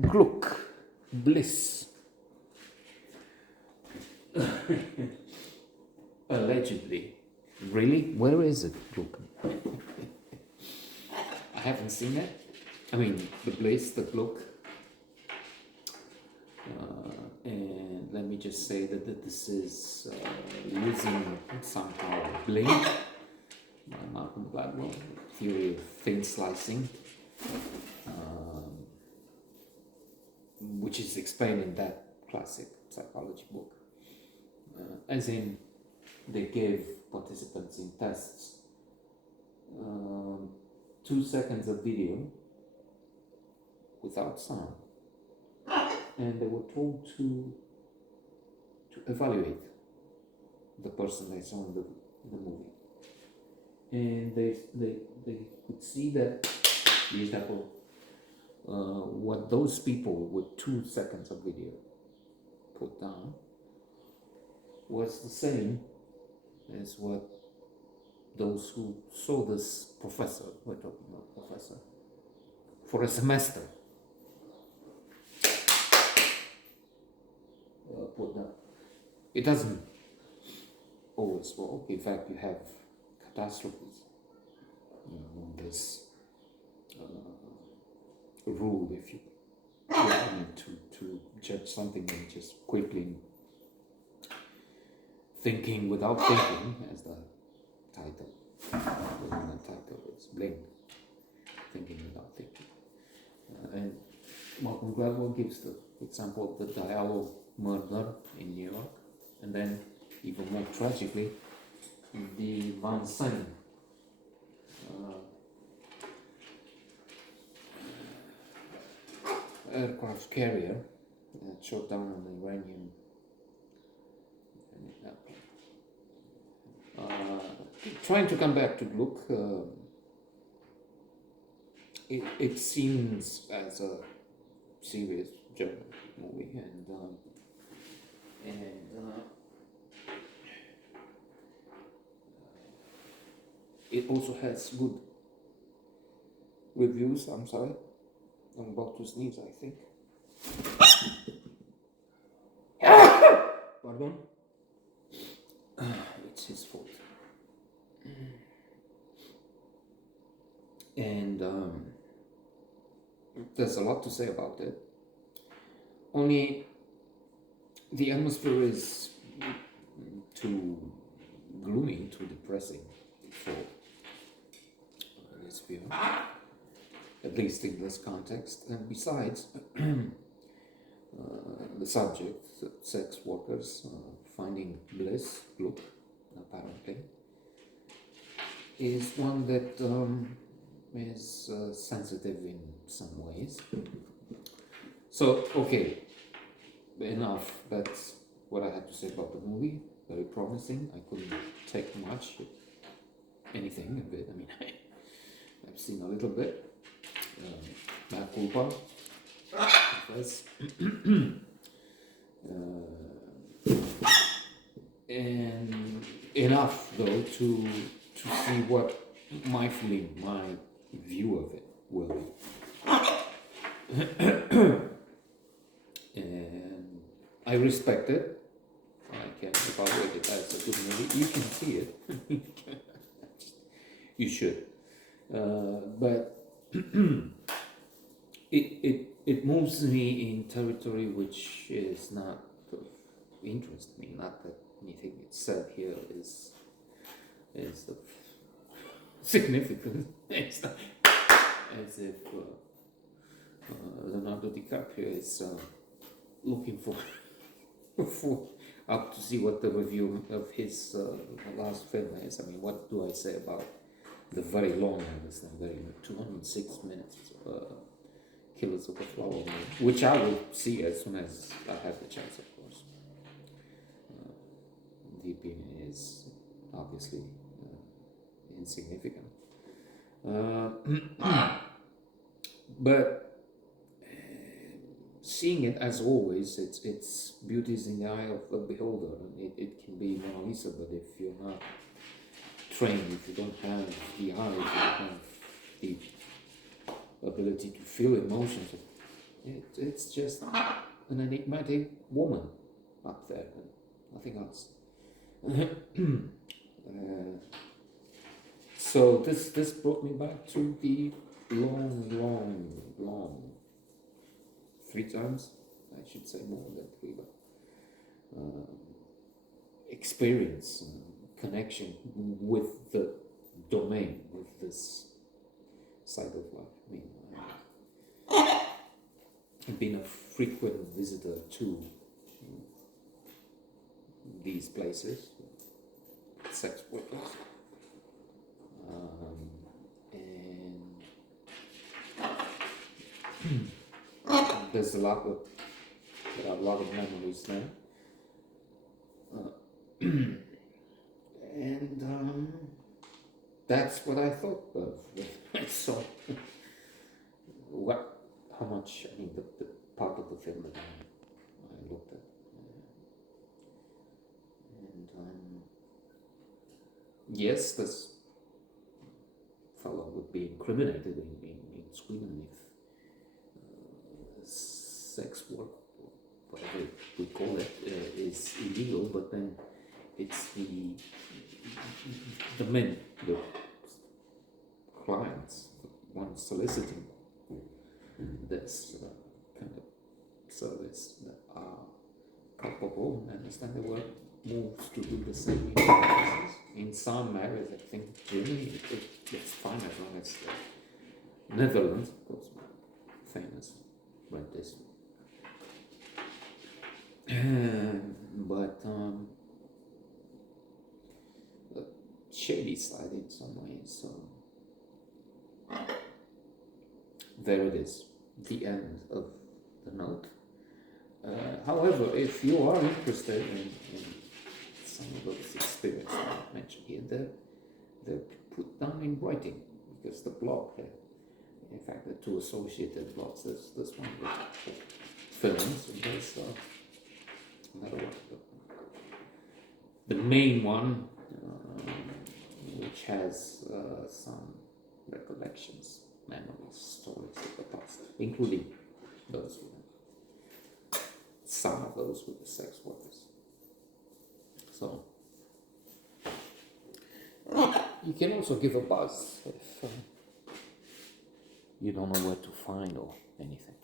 Gluck, Bliss. Allegedly. Really? Where is it, Gluck? I haven't seen it. I mean, the Bliss, the Gluck. And let me just say that this is using somehow Blink by Malcolm Gladwell, theory of thin slicing, which is explained in that classic psychology book. As in, they gave participants in tests 2 seconds of video without sound, and they were told to evaluate the person they saw in the movie, and they could see that, for example, what those people with 2 seconds of video put down was the same as what those who saw this professor, we're talking about professor, for a semester put down. It doesn't always work. In fact, you have catastrophes. This rule, if you need to judge something and just quickly thinking without thinking, as the title, is Blink, thinking without thinking. And Malcolm Gladwell gives the example of the Diallo murder in New York, and then even more tragically, the Van Sen aircraft carrier shot down on the Iranian trying to come back to Gluck, it seems as a serious German movie, and it also has good reviews. I'm sorry, I'm about to sneeze, I think. Pardon? It's his fault. And there's a lot to say about it. Only the atmosphere is too gloomy, too depressing for this film, at least in this context. And besides, the subject, sex workers finding bliss, Gluck, apparently, is one that is sensitive in some ways. So, okay, enough. That's what I had to say about the movie. Very promising. I couldn't take much, anything of it. I mean, I've seen a little bit. Mea culpa. Yes. And enough, though, to see what my feeling, my view of it will be. And I respect it. I can evaluate it as a good movie. You can see it. You should. But it moves me in territory which is not of interest to me. Not that anything it's said here is of significant. As if Leonardo DiCaprio is looking for up to see what the review of his last film is. I mean, what do I say about the very long, I understand, very 206 minutes Killers of the Flower Moon, which I will see as soon as I have the chance, of course. The opinion is obviously insignificant. But seeing it, as always, it's beauty is in the eye of the beholder. It can be Mona Lisa, but if you're not trained, if you don't have the eye, if you don't have the ability to feel emotions It's just an enigmatic woman up there, and nothing else. So this brought me back to the long 3 times, I should say more than 3, but experience, connection with the domain, with this side of life. I mean, I've been a frequent visitor to these places, sex workers, and there's there are a lot of memories there, and that's what I thought of when I saw how much, I mean, the part of the film that I looked at, and yes, this fellow would be incriminated in Sweden if sex work, whatever we call it, is illegal, but then it's the men, the clients, the ones soliciting this kind of service that are culpable, and I understand there were moves to do the same in places. In some areas, I think Germany, it's fine as long as the Netherlands, of course, famous about this. But the shady side in some ways. So there it is, the end of the note. However, if you are interested in some of those experiences I mentioned here, they're put down in writing, because the blog, in fact, the 2 associated blogs, there's one with films, and there's another one, the main one, which has some recollections, memories, stories of the past, including those with some of those with the sex workers. So you can also give a buzz if you don't know where to find or anything.